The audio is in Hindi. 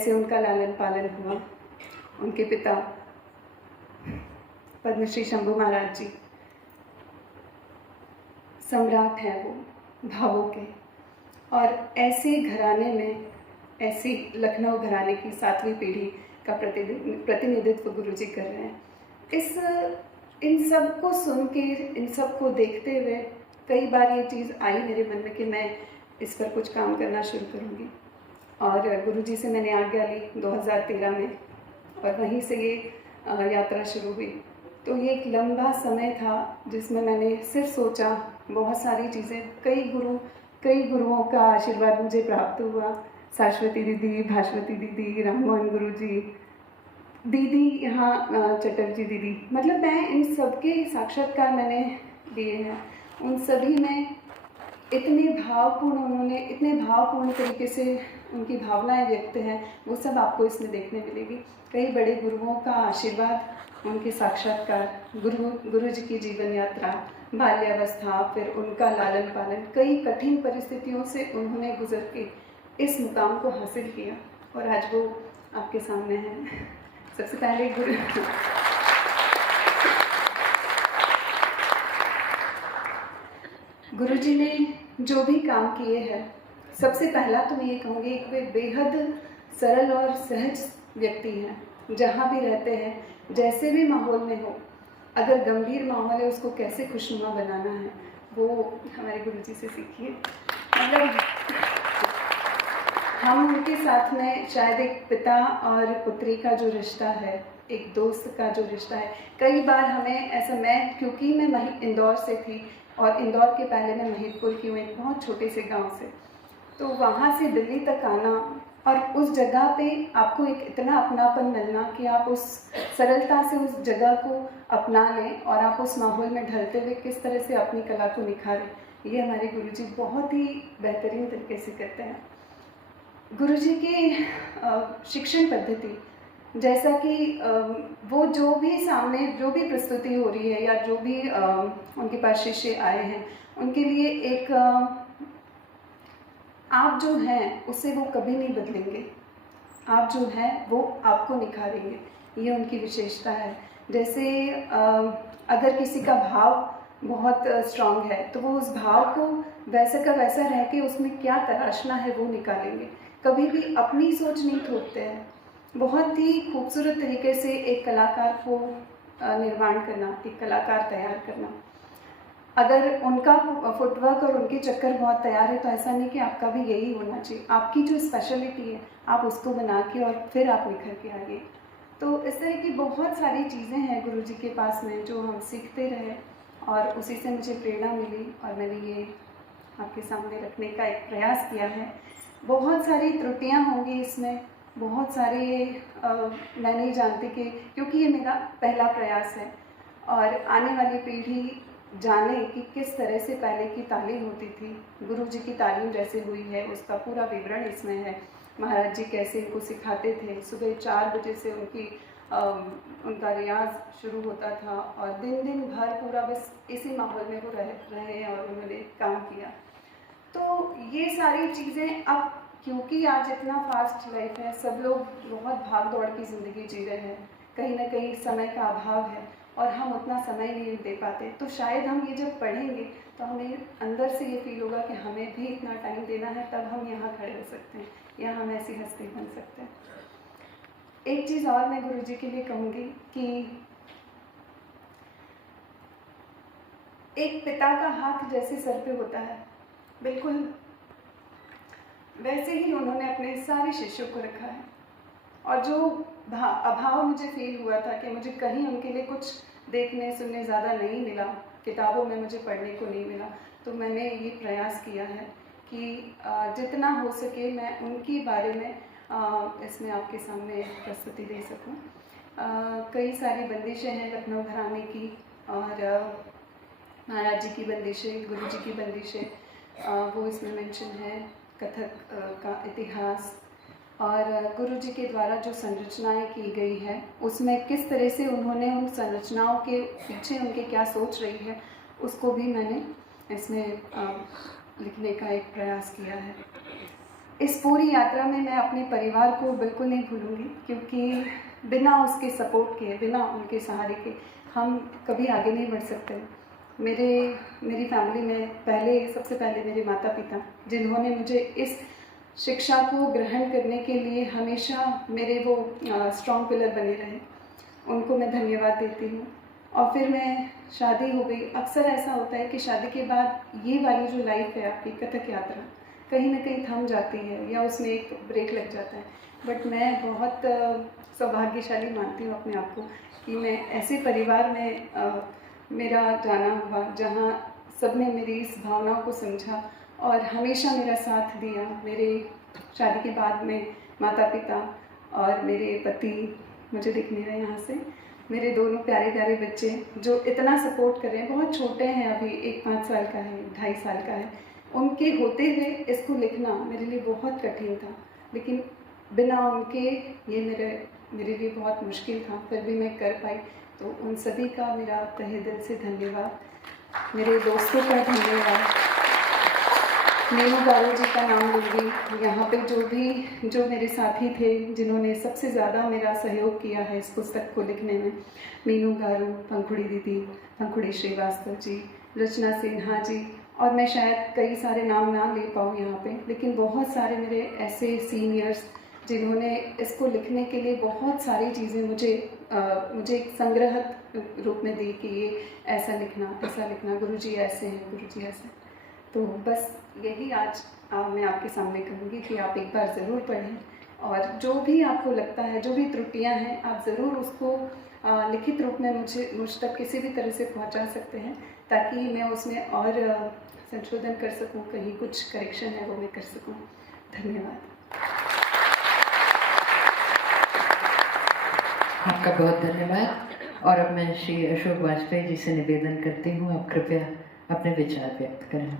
कैसे उनका लालन पालन हुआ। उनके पिता पद्मश्री शंभू महाराज जी सम्राट हैं, वो भावों के, और ऐसे घराने में, ऐसी लखनऊ घराने की 7वीं पीढ़ी का प्रतिनिधित्व गुरुजी कर रहे हैं। इन सब को सुन के, इन सब को देखते हुए कई बार ये चीज़ आई मेरे मन में कि मैं इस पर कुछ काम करना शुरू करूँगी। और गुरुजी से मैंने आज्ञा ली 2013 में, और वहीं से ये यात्रा शुरू हुई। तो ये एक लंबा समय था जिसमें मैंने सिर्फ सोचा, बहुत सारी चीज़ें, कई गुरुओं का आशीर्वाद मुझे प्राप्त हुआ। शाश्वती दीदी, भास्वती दीदी, राममोहन गुरुजी, दीदी यहाँ चटर्जी दीदी, मतलब मैं इन सबके साक्षात्कार मैंने लिए हैं। उन सभी में इतने भावपूर्ण तरीके से उनकी भावनाएं व्यक्त हैं, वो सब आपको इसमें देखने मिलेगी। कई बड़े गुरुओं का आशीर्वाद, उनके साक्षात्कार, गुरु जी की जीवन यात्रा, बाल्यावस्था, फिर उनका लालन पालन, कई कठिन परिस्थितियों से उन्होंने गुजर के इस मुकाम को हासिल किया, और आज वो आपके सामने हैं। सबसे पहले गुरुजी ने जो भी काम किए हैं, सबसे पहला तो मैं ये कहूँगी कि वे बेहद सरल और सहज व्यक्ति हैं। जहाँ भी रहते हैं, जैसे भी माहौल में हो, अगर गंभीर माहौल है उसको कैसे खुशनुमा बनाना है, वो हमारे गुरुजी से सीखिए। मतलब हम उनके साथ में शायद एक पिता और पुत्री का जो रिश्ता है, एक दोस्त का जो रिश्ता है, कई बार हमें ऐसा, क्योंकि मैं इंदौर से थी, और इंदौर के पहले मैं महिदपुर की हूँ, एक बहुत छोटे से गांव से, तो वहाँ से दिल्ली तक आना, और उस जगह पे आपको एक इतना अपनापन मिलना कि आप उस सरलता से उस जगह को अपना लें, और आप उस माहौल में ढलते हुए किस तरह से अपनी कला को निखारें, ये हमारे गुरुजी बहुत ही बेहतरीन तरीके से करते हैं। गुरुजी की शिक्षण पद्धति, जैसा कि वो जो भी सामने जो भी प्रस्तुति हो रही है, या जो भी उनके पास शिष्य आए हैं, उनके लिए एक आप जो हैं उससे वो कभी नहीं बदलेंगे, आप जो हैं वो आपको निखारेंगे, ये उनकी विशेषता है। जैसे अगर किसी का भाव बहुत स्ट्रांग है, तो वो उस भाव को वैसे का वैसा रह के उसमें क्या तराशना है वो निकालेंगे, कभी भी अपनी सोच नहीं थोपते हैं। बहुत ही खूबसूरत तरीके से एक कलाकार को निर्माण करना, एक कलाकार तैयार करना। अगर उनका फुटवर्क और उनके चक्कर बहुत तैयार है, तो ऐसा नहीं कि आपका भी यही होना चाहिए। आपकी जो स्पेशलिटी है, आप उसको बना के और फिर आप निखर के आइए। तो इस तरह की बहुत सारी चीज़ें हैं गुरुजी के पास में, जो हम सीखते रहे, और उसी से मुझे प्रेरणा मिली, और मैंने ये आपके सामने रखने का एक प्रयास किया है। बहुत सारी त्रुटियाँ होंगी इसमें, बहुत सारे मैं नहीं जानती कि, क्योंकि ये मेरा पहला प्रयास है, और आने वाली पीढ़ी जाने कि किस तरह से पहले की तालीम होती थी, गुरुजी की तालीम जैसे हुई है उसका पूरा विवरण इसमें है। महाराज जी कैसे इनको सिखाते थे, सुबह 4 बजे से उनका रियाज शुरू होता था, और दिन भर पूरा बस इसी माहौल में वो रहे और उन्होंने काम किया। तो ये सारी चीज़ें अब, क्योंकि आज इतना फास्ट लाइफ है, सब लोग बहुत भाग दौड़ की ज़िंदगी जी रहे हैं, कहीं ना कहीं समय का अभाव है, और हम उतना समय नहीं दे पाते। तो शायद हम ये जब पढ़ेंगे तो हमें अंदर से ये फील होगा कि हमें भी इतना टाइम देना है, तब हम यहाँ खड़े हो सकते हैं, या हम ऐसी हस्ती बन सकते हैं। एक चीज़ और मैं गुरुजी के लिए कहूँगी कि एक पिता का हाथ जैसे सर पे होता है, बिल्कुल वैसे ही उन्होंने अपने सारे शिष्यों को रखा है। और जो अभाव मुझे फील हुआ था कि मुझे कहीं उनके लिए कुछ देखने सुनने ज़्यादा नहीं मिला, किताबों में मुझे पढ़ने को नहीं मिला, तो मैंने ये प्रयास किया है कि जितना हो सके मैं उनके बारे में इसमें आपके सामने प्रस्तुति दे सकूं। कई सारी बंदिशें हैं लखनऊ घराने की, और महाराज जी की बंदिशें, गुरु जी की बंदिशें, वो इसमें मेंशन है। कथक का इतिहास, और गुरु जी के द्वारा जो संरचनाएं की गई है, उसमें किस तरह से उन्होंने उन संरचनाओं के पीछे उनके क्या सोच रही है, उसको भी मैंने इसमें लिखने का एक प्रयास किया है। इस पूरी यात्रा में मैं अपने परिवार को बिल्कुल नहीं भूलूंगी, क्योंकि बिना उसके सपोर्ट के, बिना उनके सहारे के हम कभी आगे नहीं बढ़ सकते। मेरी फैमिली में सबसे पहले मेरे माता पिता, जिन्होंने मुझे इस शिक्षा को ग्रहण करने के लिए हमेशा मेरे वो स्ट्रॉन्ग पिलर बने रहे, उनको मैं धन्यवाद देती हूँ। और फिर मैं शादी हो गई। अक्सर ऐसा होता है कि शादी के बाद ये वाली जो लाइफ है आपकी कथक यात्रा कहीं ना कहीं थम जाती है या उसमें एक ब्रेक लग जाता है। बट मैं बहुत सौभाग्यशाली मानती हूँ अपने आप को कि मैं ऐसे परिवार में मेरा जाना हुआ जहाँ सबने मेरी इस भावनाओं को समझा और हमेशा मेरा साथ दिया। मेरे शादी के बाद में माता पिता और मेरे पति, मुझे दिख नहीं रहे यहाँ से, मेरे दोनों प्यारे प्यारे बच्चे जो इतना सपोर्ट कर रहे हैं, बहुत छोटे हैं अभी, एक 5 साल का है, 2.5 साल का है। उनके होते हुए इसको लिखना मेरे लिए बहुत कठिन था, लेकिन बिना उनके ये मेरे लिए बहुत मुश्किल था, फिर भी मैं कर पाई। तो उन सभी का मेरा तहे दिल से धन्यवाद। मेरे दोस्तों का धन्यवाद। मीनू गारू जी का नाम लूँगी। यहाँ पे जो मेरे साथी थे, जिन्होंने सबसे ज़्यादा मेरा सहयोग किया है इस पुस्तक को लिखने में, मीनू गारू, पंखुड़ी दीदी, पंखुड़ी श्रीवास्तव जी, रचना सिन्हा जी, और मैं शायद कई सारे नाम ना ले पाऊँ यहाँ पे, लेकिन बहुत सारे मेरे ऐसे सीनियर्स जिन्होंने इसको लिखने के लिए बहुत सारी चीज़ें मुझे एक संग्रहित रूप में दी कि ये ऐसा लिखना, गुरुजी ऐसे हैं, गुरुजी ऐसे। तो बस यही आज मैं आपके सामने कहूँगी कि आप एक बार ज़रूर पढ़ें, और जो भी आपको लगता है, जो भी त्रुटियाँ हैं, आप ज़रूर उसको लिखित रूप में मुझ तक किसी भी तरह से पहुँचा सकते हैं, ताकि मैं उसमें और संशोधन कर सकूँ, कहीं कुछ करेक्शन है वो मैं कर सकूँ। धन्यवाद। आपका बहुत धन्यवाद। और अब मैं श्री अशोक वाजपेयी जी से निवेदन करती हूँ, आप कृपया अपने विचार व्यक्त करें।